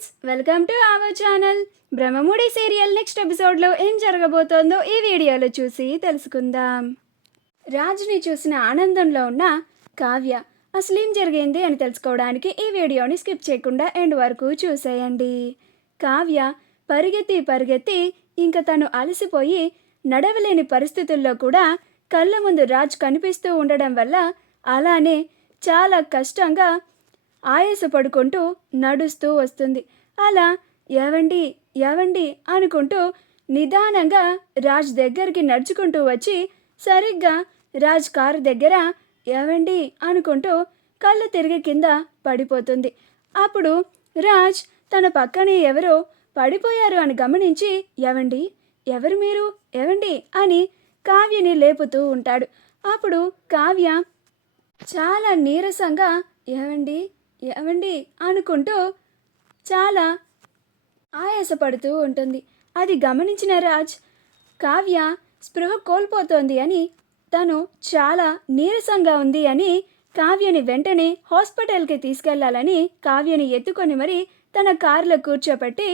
Friends, welcome to our channel. Brahmamudi serial next ఎపిసోడ్లో ఏం జరగబోతోందో ఈ వీడియోలో చూసి తెలుసుకుందాం. రాజుని చూసిన ఆనందంలో ఉన్న కావ్య అసలు ఏం జరిగింది అని తెలుసుకోవడానికి ఈ వీడియోని స్కిప్ చేయకుండా ఎండ్ వరకు చూసేయండి. కావ్య పరిగెత్తి ఇంకా తను అలసిపోయి నడవలేని పరిస్థితుల్లో కూడా కళ్ళ ముందు రాజ్ కనిపిస్తూ ఉండడం వల్ల అలానే చాలా కష్టంగా ఆయాసపడుకుంటూ నడుస్తూ వస్తుంది. అలా ఏవండి ఏవండి అనుకుంటూ నిదానంగా రాజ్ దగ్గరికి నడుచుకుంటూ వచ్చి సరిగ్గా రాజ్ కారు దగ్గర ఏవండి అనుకుంటూ కళ్ళు తిరిగి కింద పడిపోతుంది. అప్పుడు రాజ్ తన పక్కనే ఎవరో పడిపోయారు అని గమనించి ఏవండి ఎవరు మీరు ఏవండి అని కావ్యని లేపుతూ ఉంటాడు. అప్పుడు కావ్య చాలా నీరసంగా ఏవండి ఏవండి అనుకుంటూ చాలా ఆయాసపడుతూ ఉంటుంది. అది గమనించిన రాజ్ కావ్య స్పృహ కోల్పోతోంది అని, తను చాలా నీరసంగా ఉంది అని కావ్యని వెంటనే హాస్పిటల్కి తీసుకెళ్లాలని కావ్యని ఎత్తుకొని మరి తన కారులో కూర్చోపెట్టి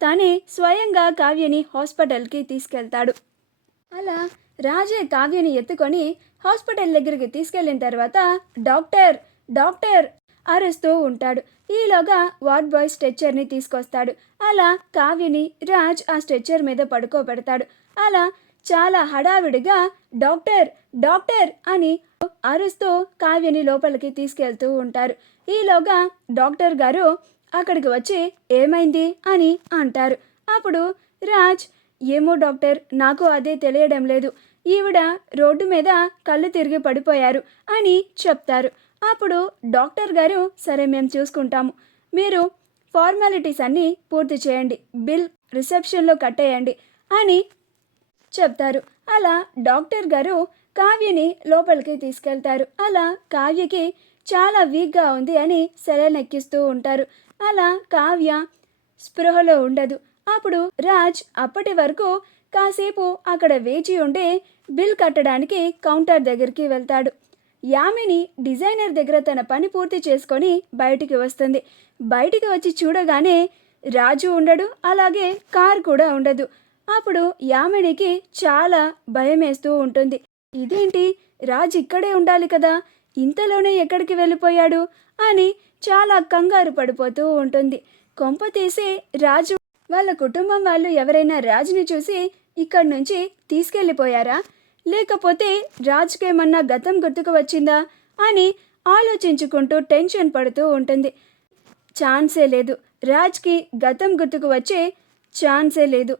తనే స్వయంగా కావ్యని హాస్పిటల్కి తీసుకెళ్తాడు. అలా రాజే కావ్యని ఎత్తుకొని హాస్పిటల్ దగ్గరికి తీసుకెళ్ళిన తర్వాత డాక్టర్ డాక్టర్ అరుస్తూ ఉంటాడు. ఈలోగా వార్డ్ బాయ్ స్ట్రెచ్చర్ని తీసుకొస్తాడు. అలా కావ్యని రాజ్ ఆ స్ట్రెచ్చర్ మీద పడుకోబెడతాడు. అలా చాలా హడావిడిగా డాక్టర్ డాక్టర్ అని అరుస్తూ కావ్యని లోపలికి తీసుకెళ్తూ ఉంటారు. ఈలోగా డాక్టర్ గారు అక్కడికి వచ్చి ఏమైంది అని అంటారు. అప్పుడు రాజ్ ఏమో డాక్టర్, నాకు అదే తెలియడం లేదు, ఈవిడ రోడ్డు మీద కళ్ళు తిరిగి పడిపోయారు అని చెప్తారు. అప్పుడు డాక్టర్ గారు సరే మేము చూసుకుంటాము, మీరు ఫార్మాలిటీస్ అన్నీ పూర్తి చేయండి, బిల్ రిసెప్షన్లో కట్టేయండి అని చెప్తారు. అలా డాక్టర్ గారు కావ్యని లోపలికి తీసుకెళ్తారు. అలా కావ్యకి చాలా వీక్గా ఉంది అని సెలైన్ ఎక్కిస్తూ ఉంటారు. అలా కావ్య స్పృహలో ఉండదు. అప్పుడు రాజ్ అప్పటి వరకు కాసేపు అక్కడ వేచి ఉండే బిల్ కట్టడానికి కౌంటర్ దగ్గరికి వెళ్తాడు. యామిని డిజైనర్ దగ్గర తన పని పూర్తి చేసుకొని బయటికి వస్తుంది. బయటికి వచ్చి చూడగానే రాజు ఉండడు, అలాగే కార్ కూడా ఉండదు. అప్పుడు యామినికి చాలా భయం వేస్తూ ఉంటుంది. ఇదేంటి, రాజ్ ఇక్కడే ఉండాలి కదా, ఇంతలోనే ఎక్కడికి వెళ్ళిపోయాడు అని చాలా కంగారు పడిపోతూ ఉంటుంది. కొంప తీసి రాజు వాళ్ళ కుటుంబం వాళ్ళు ఎవరైనా రాజుని చూసి ఇక్కడి నుంచి తీసుకెళ్ళిపోయారా, లేకపోతే రాజుకేమన్నా గతం గుర్తుకు వచ్చిందా అని ఆలోచించుకుంటూ టెన్షన్ పడుతూ ఉంటుంది. ఛాన్సే లేదు, రాజ్కి గతం గుర్తుకు వచ్చే ఛాన్సే లేదు.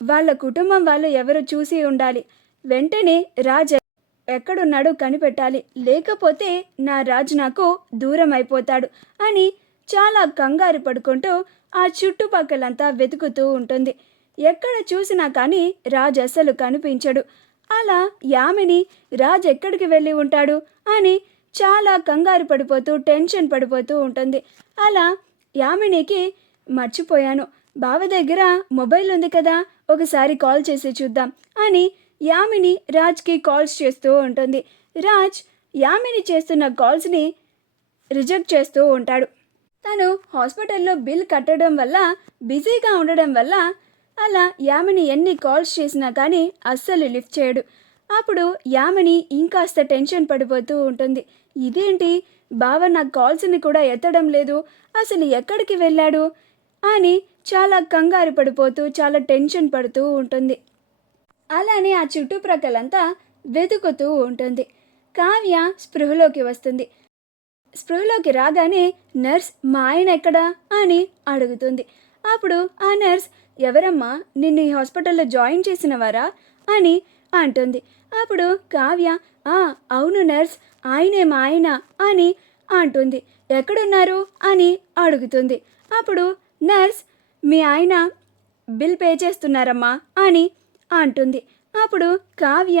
వాళ్ళ కుటుంబం వాళ్ళు ఎవరు చూసి ఉండాలి, వెంటనే రాజ్ ఎక్కడున్నాడో కనిపెట్టాలి, లేకపోతే నా రాజు నాకు దూరం అయిపోతాడు అని చాలా కంగారు పడుకుంటూ ఆ చుట్టుపక్కలంతా వెతుకుతూ ఉంటుంది. ఎక్కడ చూసినా కానీ రాజ్ అస్సలు కనిపించడు. అలా యామిని రాజ్ ఎక్కడికి వెళ్ళి ఉంటాడు అని చాలా కంగారు పడిపోతూ టెన్షన్ పడిపోతూ ఉంటుంది. అలా యామినికి మర్చిపోయాను, బావ దగ్గర మొబైల్ ఉంది కదా, ఒకసారి కాల్ చేసి చూద్దాం అని యామిని రాజ్కి కాల్స్ చేస్తూ ఉంటుంది. రాజ్ యామిని చేస్తున్న కాల్స్ని రిజెక్ట్ చేస్తూ ఉంటాడు. తను హాస్పిటల్లో బిల్ కట్టడం వల్ల బిజీగా ఉండడం వల్ల అలా యామిని ఎన్ని కాల్స్ చేసినా కానీ అస్సలు లిఫ్ట్ చేయడు. అప్పుడు యామిని ఇంకాస్త టెన్షన్ పడిపోతూ ఉంటుంది. ఇదేంటి, బావ నా కాల్స్ని కూడా ఎత్తడం లేదు, అసలు ఎక్కడికి వెళ్ళాడు అని చాలా కంగారు పడిపోతూ చాలా టెన్షన్ పడుతూ ఉంటుంది. అలానే ఆ చుట్టుప్రక్కలంతా వెతుకుతూ ఉంటుంది. కావ్య స్పృహలోకి వస్తుంది. స్పృహలోకి రాగానే నర్స్ మా ఆయన ఎక్కడా అని అడుగుతుంది. అప్పుడు ఆ నర్స్ ఎవరమ్మా, నిన్ను ఈ హాస్పిటల్లో జాయిన్ చేసినవారా అని అంటుంది. అప్పుడు కావ్య అవును నర్స్, ఆయనే మా ఆయన అని అంటుంది. ఎక్కడున్నారు అని అడుగుతుంది. అప్పుడు నర్స్ మీ ఆయన బిల్ పే చేస్తున్నారమ్మా అని అంటుంది. అప్పుడు కావ్య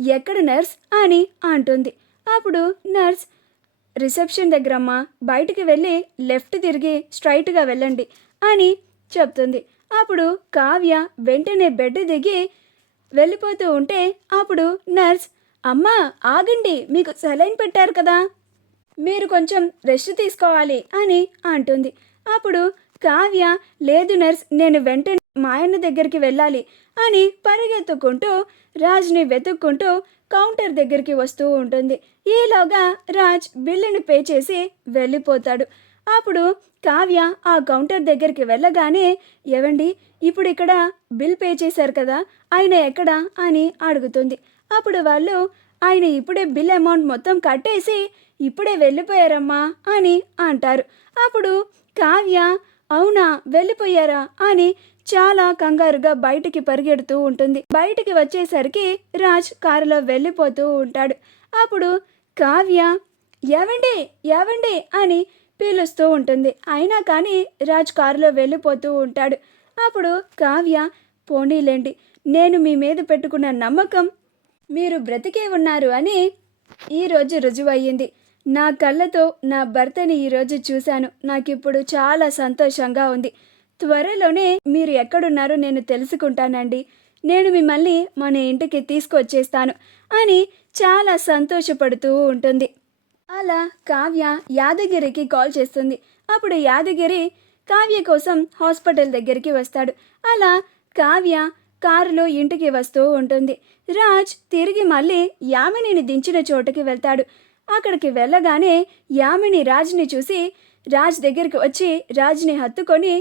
ఎక్కడ నర్స్ అని అంటుంది. అప్పుడు నర్స్ రిసెప్షన్ దగ్గరమ్మా, బయటికి వెళ్ళి లెఫ్ట్ తిరిగి స్ట్రైట్గా వెళ్ళండి అని చెప్తుంది. అప్పుడు కావ్య వెంటనే బెడ్ దిగి వెళ్ళిపోతూ ఉంటే అప్పుడు నర్స్ అమ్మా ఆగండి, మీకు సెలైన్ పెట్టారు కదా, మీరు కొంచెం రెస్ట్ తీసుకోవాలి అని అంటుంది. అప్పుడు కావ్య లేదు నర్స్, నేను వెంటనే మా ఆయన దగ్గరికి వెళ్ళాలి అని పరిగెత్తుకుంటూ రాజ్ని వెతుక్కుంటూ కౌంటర్ దగ్గరికి వస్తూ ఉంటుంది. ఈలోగా రాజ్ బిల్లుని పే చేసి వెళ్ళిపోతాడు. అప్పుడు కావ్య ఆ కౌంటర్ దగ్గరికి వెళ్ళగానే, ఏవండి ఇప్పుడు ఇక్కడ బిల్ పే చేశారు కదా, ఆయన ఎక్కడా అని అడుగుతుంది. అప్పుడు వాళ్ళు, ఆయన ఇప్పుడే బిల్ అమౌంట్ మొత్తం కట్టేసి ఇప్పుడే వెళ్ళిపోయారమ్మా అని అంటారు. అప్పుడు కావ్య, అవునా వెళ్ళిపోయారా అని చాలా కంగారుగా బయటికి పరిగెడుతూ ఉంటుంది. బయటికి వచ్చేసరికి రాజ్ కారులో వెళ్ళిపోతూ ఉంటాడు. అప్పుడు కావ్య ఏవండి ఏవండి అని పిలుస్తూ ఉంటుంది. అయినా కానీ రాజ్ కారులో వెళ్ళిపోతూ ఉంటాడు. అప్పుడు కావ్య, పోనీలేండి, నేను మీ మీద పెట్టుకున్న నమ్మకం మీరు బ్రతికే ఉన్నారు అని ఈరోజు రుజువయ్యింది. నా కళ్ళతో నా భర్తని ఈరోజు చూశాను. నాకిప్పుడు చాలా సంతోషంగా ఉంది. త్వరలోనే మీరు ఎక్కడున్నారో నేను తెలుసుకుంటానండి. నేను మిమ్మల్ని మన ఇంటికి తీసుకొచ్చేస్తాను అని చాలా సంతోషపడుతూ ఉంటుంది. అలా కావ్య యాదగిరికి కాల్ చేస్తుంది. అప్పుడు యాదగిరి కావ్య కోసం హాస్పిటల్ దగ్గరికి వస్తాడు. అలా కావ్య కారులో ఇంటికి వస్తూ ఉంటుంది. రాజ్ తిరిగి మళ్ళీ యామినిని దించిన చోటుకి వెళ్తాడు. అక్కడికి వెళ్ళగానే యామిని రాజ్ని చూసి రాజ్ దగ్గరికి వచ్చి రాజ్ని హత్తుకొని,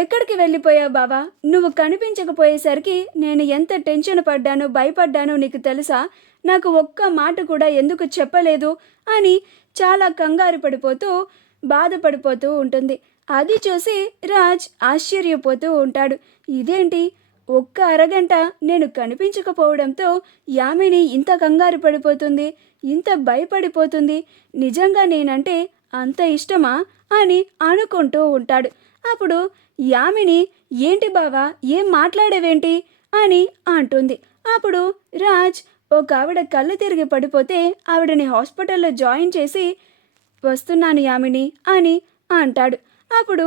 ఎక్కడికి వెళ్ళిపోయావు బావా, నువ్వు కనిపించకపోయేసరికి నేను ఎంత టెన్షన్ పడ్డానో భయపడ్డానో నీకు తెలుసా, నాకు ఒక్క మాట కూడా ఎందుకు చెప్పలేదు అని చాలా కంగారు పడిపోతూ బాధపడిపోతూ ఉంటుంది. అది చూసి రాజ్ ఆశ్చర్యపోతూ ఉంటాడు. ఇదేంటి, ఒక్క అరగంట నేను కనిపించకపోవడంతో యామిని ఇంత కంగారు పడిపోతుంది, ఇంత భయపడిపోతుంది, నిజంగా నేనంటే అంత ఇష్టమా అని అనుకుంటూ ఉంటాడు. అప్పుడు యామిని, ఏంటి బావా, ఏం మాట్లాడేవేంటి అని అంటుంది. అప్పుడు రాజ్ ఒక ఆవిడ కళ్ళు తిరిగి పడిపోతే ఆవిడని హాస్పిటల్లో జాయిన్ చేసి వస్తున్నాను యామిని అని అంటాడు. అప్పుడు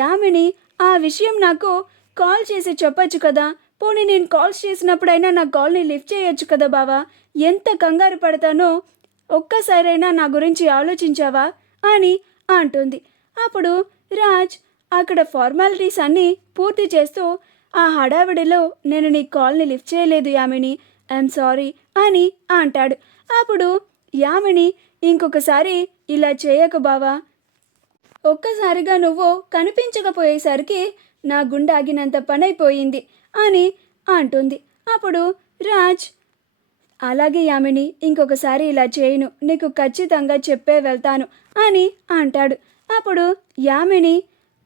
యామిని, ఆ విషయం నాకు కాల్ చేసి చెప్పొచ్చు కదా, పోనీ నేను కాల్స్ చేసినప్పుడైనా నా కాల్ని లిఫ్ట్ చేయొచ్చు కదా బావా, ఎంత కంగారు పడతానో ఒక్కసారైనా నా గురించి ఆలోచించావా అని అంటుంది. అప్పుడు రాజ్ అక్కడ ఫార్మాలిటీస్ అన్నీ పూర్తి చేస్తూ, ఆ హడావిడిలో నేను నీ కాల్ని లిఫ్ట్ చేయలేదు యామిని, ఐఎమ్ సారీ అని అంటాడు. అప్పుడు యామిని, ఇంకొకసారి ఇలా చేయకు బావా, ఒక్కసారిగా నువ్వు కనిపించకపోయేసరికి నా గుండె ఆగినంత పనైపోయింది అని అంటుంది. అప్పుడు రాజ్, అలాగే యామిని, ఇంకొకసారి ఇలా చేయను, నీకు ఖచ్చితంగా చెప్పే వెళ్తాను అని అంటాడు. అప్పుడు యామిని,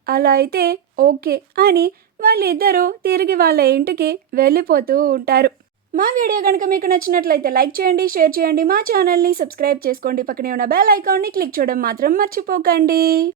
అలా అయితే ఓకే అని వాళ్ళిద్దరూ తిరిగి వాళ్ళ ఇంటికి వెళ్ళిపోతూ ఉంటారు. మా వీడియో కనుక మీకు నచ్చినట్లయితే లైక్ చేయండి, షేర్ చేయండి, మా ఛానల్ని సబ్స్క్రైబ్ చేసుకోండి, పక్కనే ఉన్న బెల్ ఐకాన్ని క్లిక్ చేయడం మాత్రం మర్చిపోకండి.